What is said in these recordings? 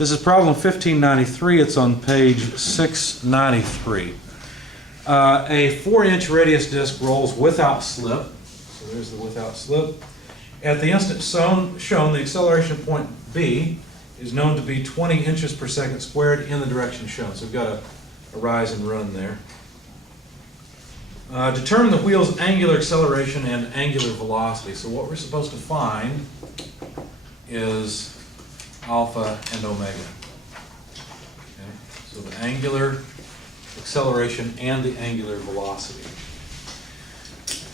This is problem 1593. It's on page 693. A 4-inch radius disc rolls without slip. So there's the without slip. At the instant shown, the acceleration point B is known to be 20 inches per second squared in the direction shown. So we've got a rise and run there. Determine the wheel's angular acceleration and angular velocity. So what we're supposed to find is alpha and omega. Okay? So the angular acceleration and the angular velocity.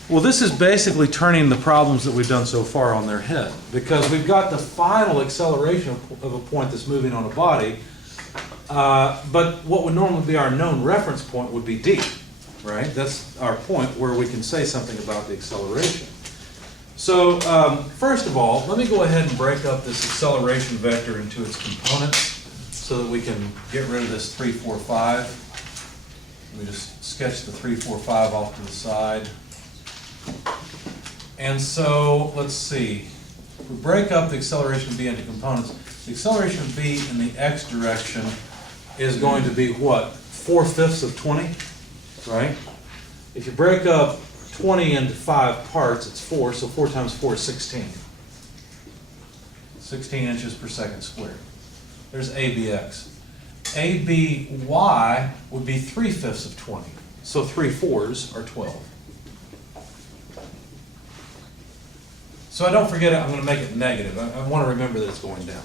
Well, this is basically turning the problems that we've done so far on their head, because we've got the final acceleration of a point that's moving on a body, but what would normally be our known reference point would be D, right? That's our point where we can say something about the acceleration. So first of all, let me go ahead and break up this acceleration vector into its components so that we can get rid of this 3, 4, 5. Let me just sketch the 3, 4, 5 off to the side. And so, let's see, if we break up the acceleration of B into components, the acceleration of B in the x direction is going to be what? 4/5 of 20, right? If you break up 20 into 5 parts, it's 4, so 4 times 4 is 16. 16 inches per second squared. There's ABX. ABY would be 3/5 of 20, so 3/4 are 12. So don't forget it, I'm going to make it negative. I want to remember that it's going down.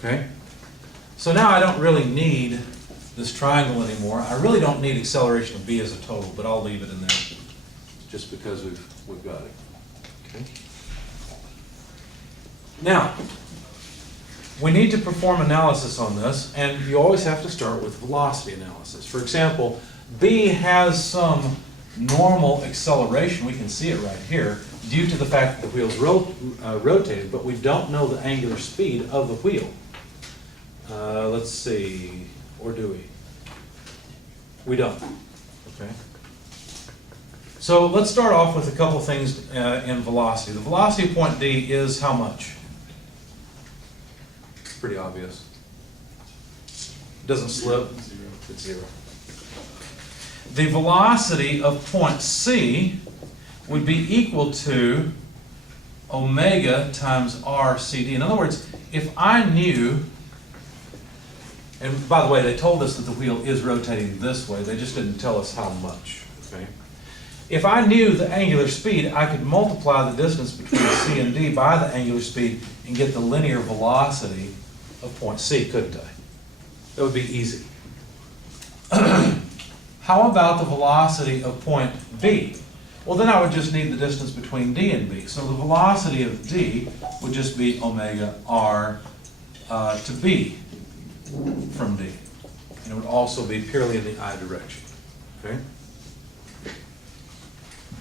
Okay? So now I don't really need this triangle anymore. I really don't need acceleration of B as a total, but I'll leave it in there just because we've got it. Okay? Now, we need to perform analysis on this, and you always have to start with velocity analysis. For example, B has some normal acceleration, we can see it right here, due to the fact that the wheel's rotated, but we don't know the angular speed of the wheel. Let's see, or do we? We don't. Okay. So let's start off with a couple things in velocity. The velocity point D is how much? It's pretty obvious. It doesn't slip. It's 0. The velocity of point C would be equal to omega times RCD. In other words, if I knew, and by the way, they told us that the wheel is rotating this way, they just didn't tell us how much. Okay? If I knew the angular speed, I could multiply the distance between C and D by the angular speed and get the linear velocity of point C, couldn't I? That would be easy. How about the velocity of point B? Well, then I would just need the distance between D and B. So the velocity of D would just be omega R to B from D. And it would also be purely in the I direction. Okay?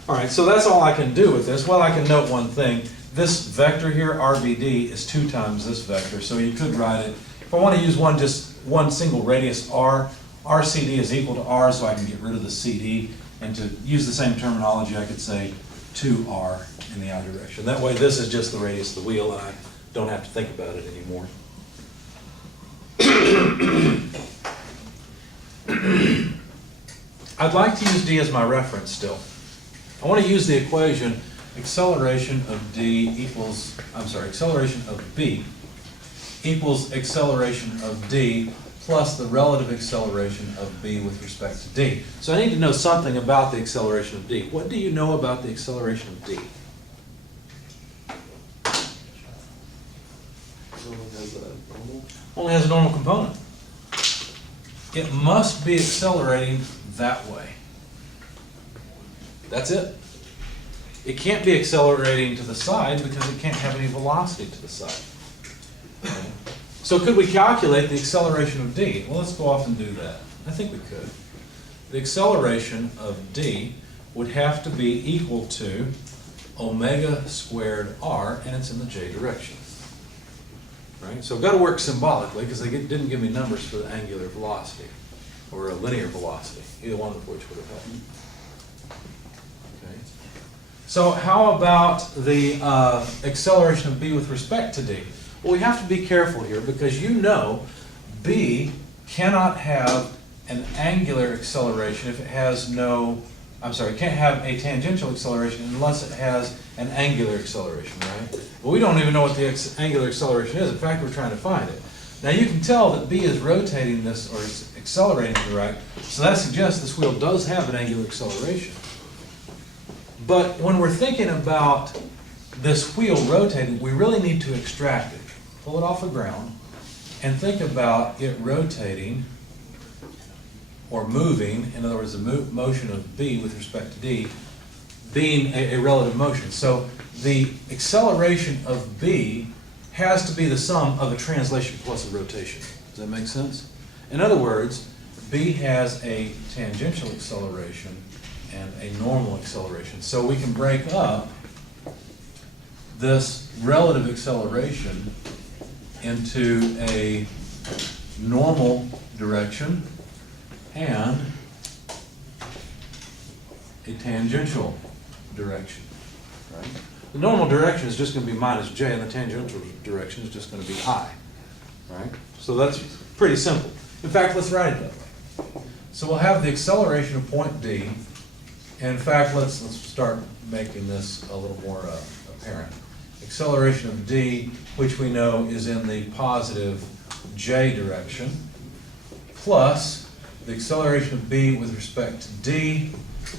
All right, so that's all I can do with this. Well, I can note one thing. This vector here, RBD, is 2 times this vector. So you could write it, if I want to use one single radius R, RCD is equal to R, so I can get rid of the CD. And to use the same terminology, I could say 2R in the I direction. That way, this is just the radius of the wheel, and I don't have to think about it anymore. I'd like to use D as my reference still. I want to use the equation acceleration of acceleration of B equals acceleration of D plus the relative acceleration of B with respect to D. So I need to know something about the acceleration of D. What do you know about the acceleration of D? Only has a normal component. It must be accelerating that way. That's it. It can't be accelerating to the side because it can't have any velocity to the side. Okay. So could we calculate the acceleration of D? Well, let's go off and do that. I think we could. The acceleration of D would have to be equal to omega squared R, and it's in the J direction. Right? So I've got to work symbolically because they didn't give me numbers for the angular velocity or a linear velocity, either one of which would have helped. Okay. So how about the acceleration of B with respect to D? Well, we have to be careful here because you know B cannot have an angular acceleration if it has no, I'm sorry, it can't have a tangential acceleration unless it has an angular acceleration, right? Well, we don't even know what the angular acceleration is. In fact, we're trying to find it. Now you can tell that B is rotating this, or it's accelerating to the right, so that suggests this wheel does have an angular acceleration. But when we're thinking about this wheel rotating, we really need to extract it, pull it off the ground, and think about it rotating or moving, in other words, the motion of B with respect to D, being a relative motion. So the acceleration of B has to be the sum of a translation plus a rotation. Does that make sense? In other words, B has a tangential acceleration and a normal acceleration. So we can break up this relative acceleration into a normal direction and a tangential direction, right? The normal direction is just going to be minus j, and the tangential direction is just going to be I, right? So that's pretty simple. In fact, let's write it that way. So we'll have the acceleration of point D, and in fact, let's start making this a little more apparent. Acceleration of D, which we know is in the positive j direction, plus the acceleration of B with respect to D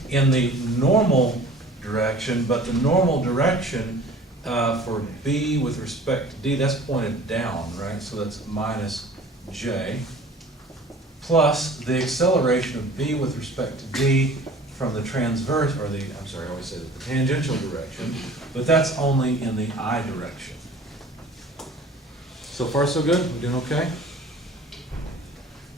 in the normal direction, but the normal direction for B with respect to D, that's pointed down, right? So that's minus j, plus the acceleration of B with respect to D from the transverse, or the, I'm sorry, I always say that, the tangential direction, but that's only in the I direction. So far, so good? We're doing okay?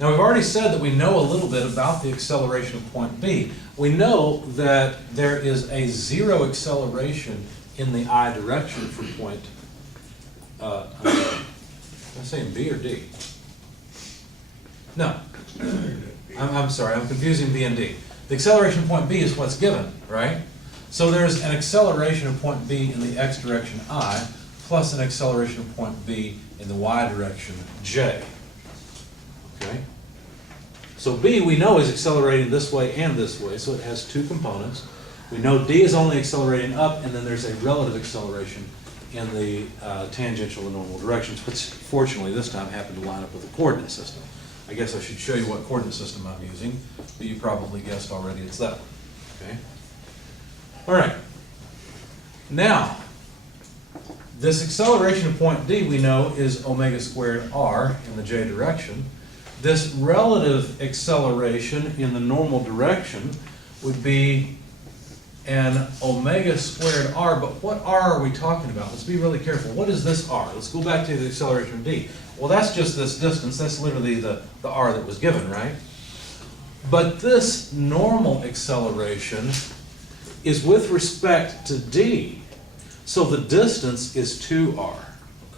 Now, we've already said that we know a little bit about the acceleration of point B. We know that there is a zero acceleration in the I direction for point, am I saying B or D? No. I'm sorry, I'm confusing B and D. The acceleration of point B is what's given, right? So there's an acceleration of point B in the x direction I, plus an acceleration of point B in the y direction j. Okay? So B, we know, is accelerating this way and this way, so it has two components. We know D is only accelerating up, and then there's a relative acceleration in the tangential and normal directions, which fortunately this time happened to line up with the coordinate system. I guess I should show you what coordinate system I'm using, but you probably guessed already it's that one. Okay? All right. Now, this acceleration of point D, we know, is omega squared r in the j direction. This relative acceleration in the normal direction would be an omega squared r, but what r are we talking about? Let's be really careful. What is this r? Let's go back to the acceleration of d. Well, that's just this distance. That's literally the r that was given, right? But this normal acceleration is with respect to d. So the distance is 2r,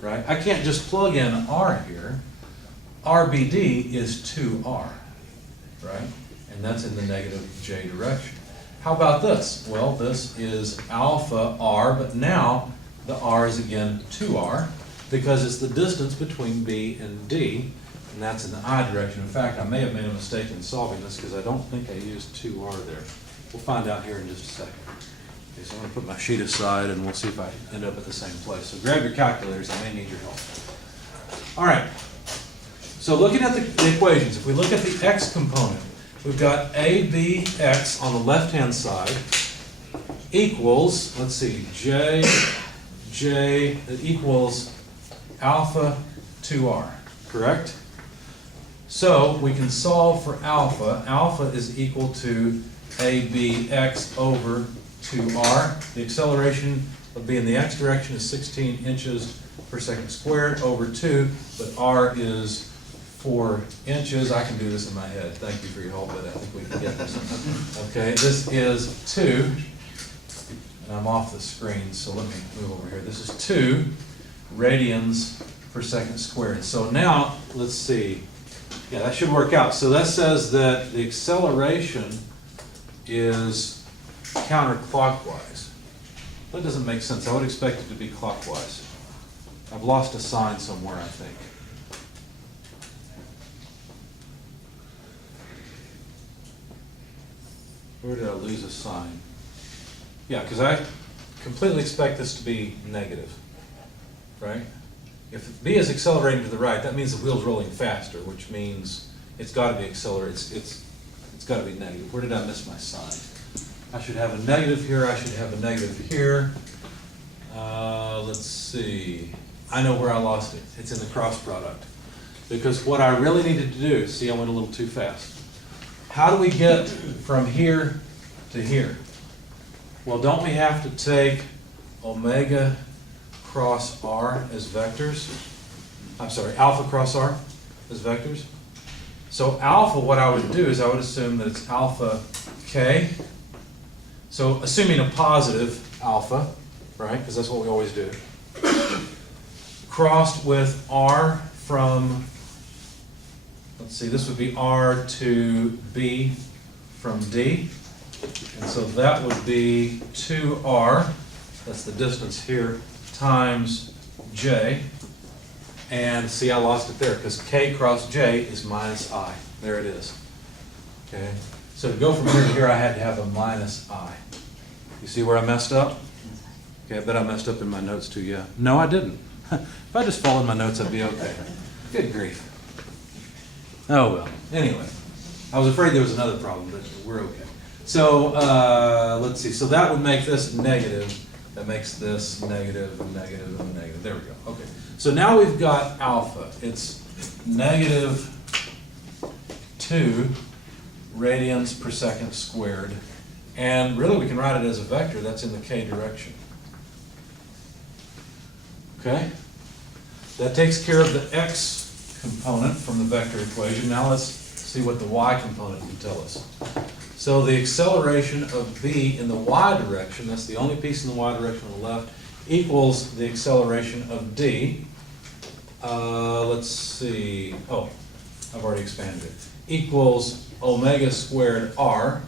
right? I can't just plug in r here. RBD is 2r, right? And that's in the negative j direction. How about this? Well, this is alpha r, but now the r is again 2r because it's the distance between B and D, and that's in the I direction. In fact, I may have made a mistake in solving this because I don't think I used 2r there. We'll find out here in just a second. Okay, so I'm going to put my sheet aside and we'll see if I end up at the same place. So grab your calculators, I may need your help. All right. So looking at the equations, if we look at the x component, we've got ABX on the left-hand side equals, let's see, J that equals alpha 2r, correct? So we can solve for alpha. Alpha is equal to ABX over 2r. The acceleration of B in the x direction is 16 inches per second squared over 2, but r is 4 inches. I can do this in my head. Thank you for your help, but I think we can get this. Okay, this is 2, and I'm off the screen, so let me move over here. This is 2 radians per second squared. So now, let's see. Yeah, that should work out. So that says that the acceleration is counterclockwise. That doesn't make sense. I would expect it to be clockwise. I've lost a sign somewhere, I think. Where did I lose a sign? Yeah, because I completely expect this to be negative, right? If B is accelerating to the right, that means the wheel's rolling faster, which means it's got to be accelerated. It's got to be negative. Where did I miss my sign? I should have a negative here. I should have a negative here. Let's see. I know where I lost it. It's in the cross product. Because what I really needed to do, see, I went a little too fast. How do we get from here to here? Well, don't we have to take omega cross r as vectors? I'm sorry, alpha cross r as vectors? So alpha, what I would do is I would assume that it's alpha k. So assuming a positive alpha, right, because that's what we always do, crossed with r from, let's see, this would be r to b from d. And so that would be 2r, that's the distance here, times j. And see, I lost it there, because k cross j is minus I. There it is. Okay? So to go from here to here, I had to have a minus I. You see where I messed up? Okay, I bet I messed up in my notes too, yeah. No, I didn't. If I just followed my notes, I'd be okay. Good grief. Oh, well. Anyway, I was afraid there was another problem, but we're okay. So, let's see. So that would make this negative. That makes this negative, and negative, and negative. There we go. Okay. So now we've got alpha. It's negative 2 radians per second squared. And really we can write it as a vector. That's in the k direction. Okay? That takes care of the x component from the vector equation. Now let's see what the y component can tell us. So the acceleration of b in the y direction, that's the only piece in the y direction on the left, equals the acceleration of d. Let's see. Oh, I've already expanded it. Equals omega squared r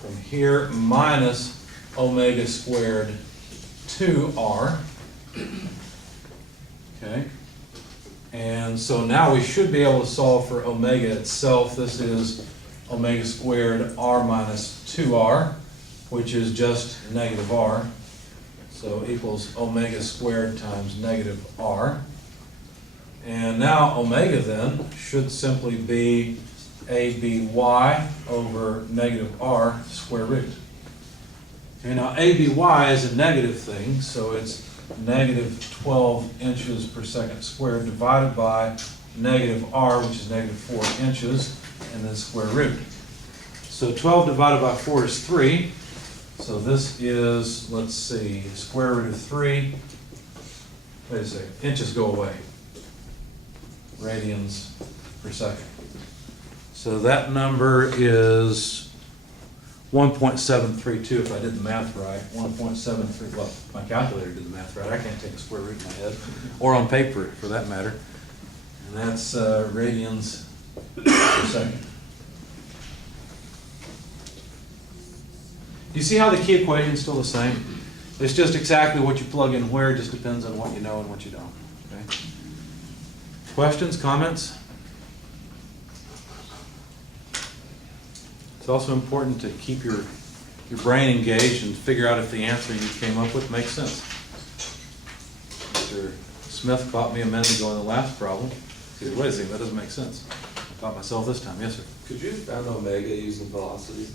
from here minus omega squared 2r. Okay. And so now we should be able to solve for omega itself. This is omega squared r minus 2r, which is just negative r. So equals omega squared times negative r. And now omega then should simply be ABY over negative r square root. Okay, now ABY is a negative thing, so it's negative 12 inches per second squared divided by negative r, which is negative 4 inches, and then square root. So 12 divided by 4 is 3. So this is, let's see, square root of 3. Wait a second, inches go away. Radians per second. So that number is 1.732 if I did the math right. 1.73, well, my calculator did the math right. I can't take a square root in my head, or on paper for that matter. And that's radians per second. Do you see how the key equation is still the same? It's just exactly what you plug in where, it just depends on what you know and what you don't. Okay? Questions, comments? It's also important to keep your brain engaged and figure out if the answer you came up with makes sense. Mr. Smith caught me a minute ago in the last problem. He said, wait a second, that doesn't make sense. I caught myself this time. Yes, sir. Could you have found omega using velocity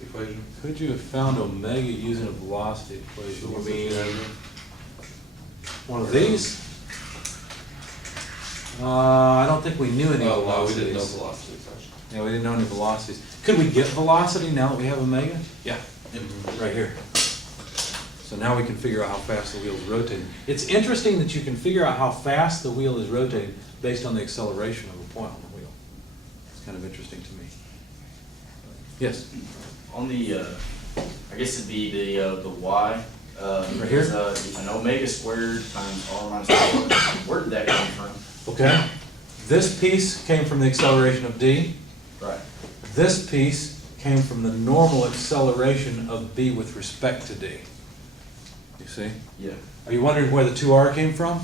equation? Could you have found omega using a velocity equation? You mean one of these? I don't think we knew any oh, no, we velocities. didn't know velocity. Yeah, we didn't know any velocities. Could we get velocity now that we have omega? Yeah, right here. So now we can figure out how fast the wheel is rotating. It's interesting that you can figure out how fast the wheel is rotating based on the acceleration of a point on the wheel. It's kind of interesting to me. Yes? On the, I guess it'd be the y. Right here? An omega squared times r minus 4. Where did that come from? Okay. This piece came from the acceleration of d. Right. This piece came from the normal acceleration of b with respect to d. You see? Yeah. Are you wondering where the 2r came from?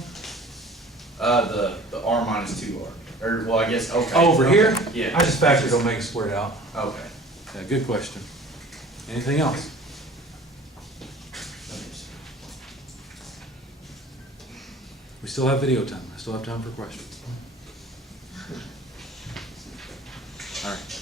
The r minus 2r. Or, well, I guess, okay. Over here? Yeah. I just factored omega squared out. Okay. Yeah, good question. Anything else? We still have video time. I still have time for questions. All right.